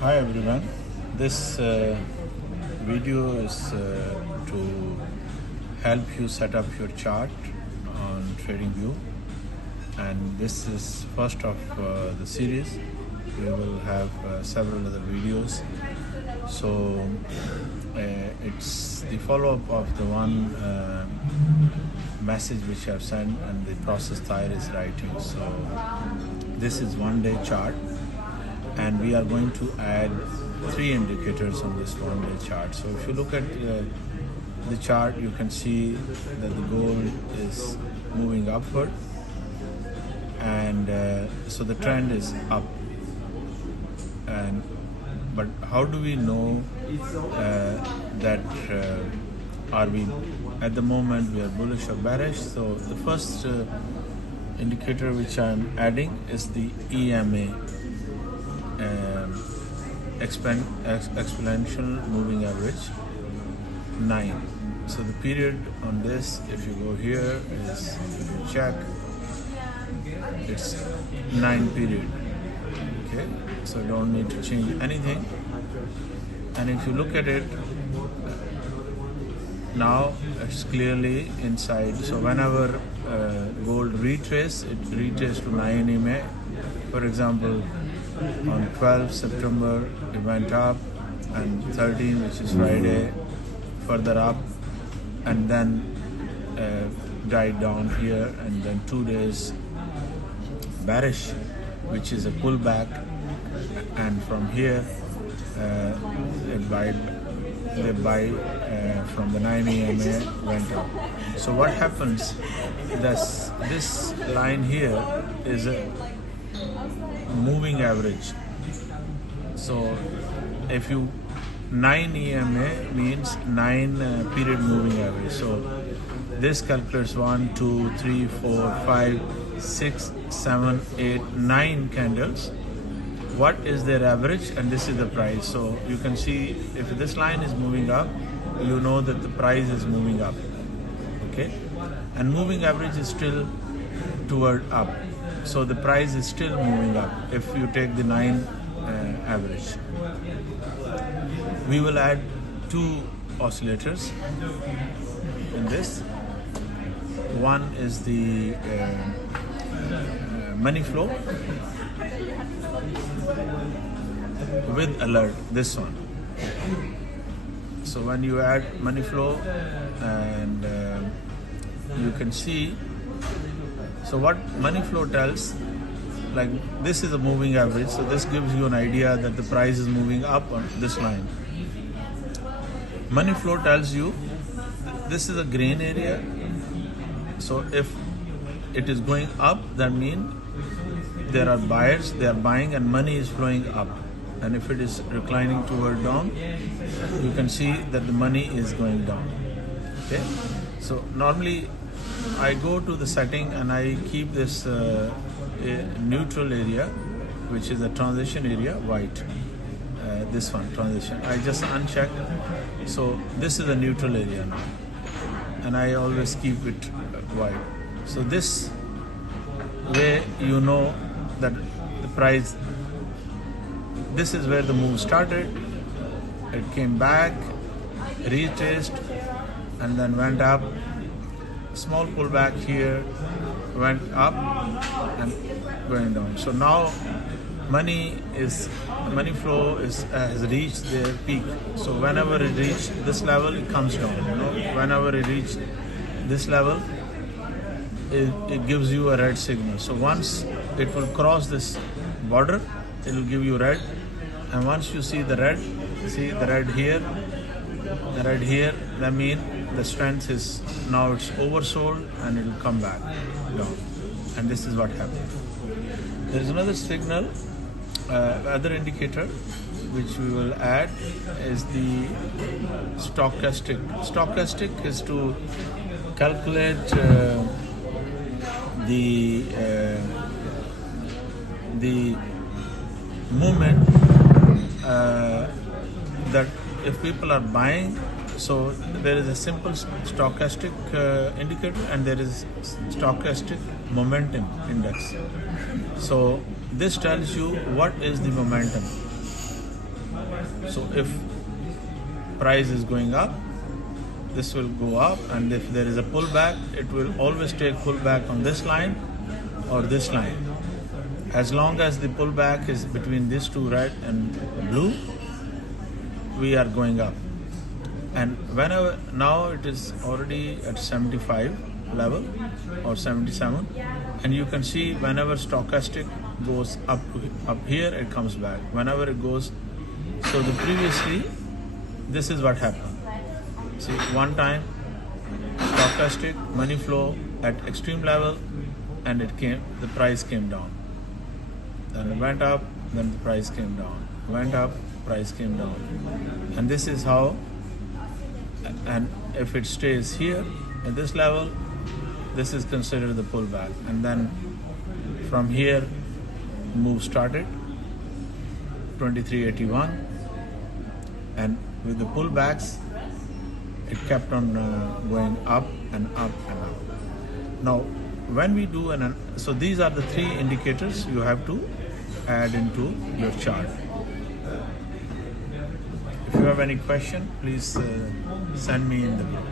Hi everyone, this video is to help you set up your chart on TradingView, and this is first of the series. We will have several other videos, so it's the follow-up of the one message which I've sent and the process Tahir is writing. So this is 1-day chart, and we are going to add 3 indicators on this 1-day chart. So if you look at the chart, you can see that the gold is moving upward, and so the trend is up. But how do we know that are we at the moment we are bullish or bearish? So the first indicator which I'm adding is the EMA, exponential moving average 9. So the period on this, if you go here, is, if you check, it's 9 period. Okay, so don't need to change anything. And if you look at it now, it's clearly inside. So whenever gold retrace, it retraced to 9 EMA. For example, on 12 September it went up, and 13, which is Friday, further up, and then died down here, and then 2 days bearish, which is a pullback, and from here they buy from the 9 EMA went up. So what happens, this line here is a moving average. So if you 9 EMA means 9 period moving average. So this calculates 1, 2, 3, 4, 5, 6, 7, 8, 9 candles. What is their average? And this is the price. So you can see if this line is moving up, you know that the price is moving up. Okay, and moving average is still toward up. So the price is still moving up if you take the 9 average. We will add 2 oscillators in this. One is the money flow with alert, this one. So when you add money flow, and you can see, so what money flow tells, like this is a moving average, so this gives you an idea that the price is moving up on this line. Money flow tells you this is a green area, so if it is going up, that means there are buyers, they are buying and money is flowing up. And if it is reclining toward down, you can see that the money is going down. Okay, so normally I go to the setting and I keep this neutral area, which is a transition area, white. This one, transition, I just uncheck. So this is a neutral area now, and I always keep it white. So this way you know that the price, this is where the move started. It came back, retraced, and then went up. Small pullback here, went up and going down. So now money flow has reached their peak. So whenever it reaches this level, it comes down. You know, whenever it reaches this level, it gives you a red signal. So once it will cross this border, it will give you red, and once you see the red here, that means the strength is now it's oversold and it will come back down. And this is what happened. There is another signal, other indicator which we will add is the stochastic. Stochastic is to calculate the movement that if people are buying, so there is a simple stochastic indicator, and there is stochastic momentum index. So this tells you what is the momentum. So if price is going up, this will go up, and if there is a pullback, it will always take pullback on this line or this line. As long as the pullback is between these two, red and blue, we are going up. And whenever, now it is already at 75 level or 77, and you can see whenever stochastic goes up here, it comes back. Whenever it goes, so the previously, this is what happened. See, one time stochastic money flow at extreme level, and the price came down. Then it went up, then the price came down. Went up, price came down. And this is how, and if it stays here at this level, this is considered the pullback. And then from here, move started, 2381. And with the pullbacks, it kept on going up and up and up. Now, when we do so these are the three indicators you have to add into your chart. If you have any question, please send me in the group.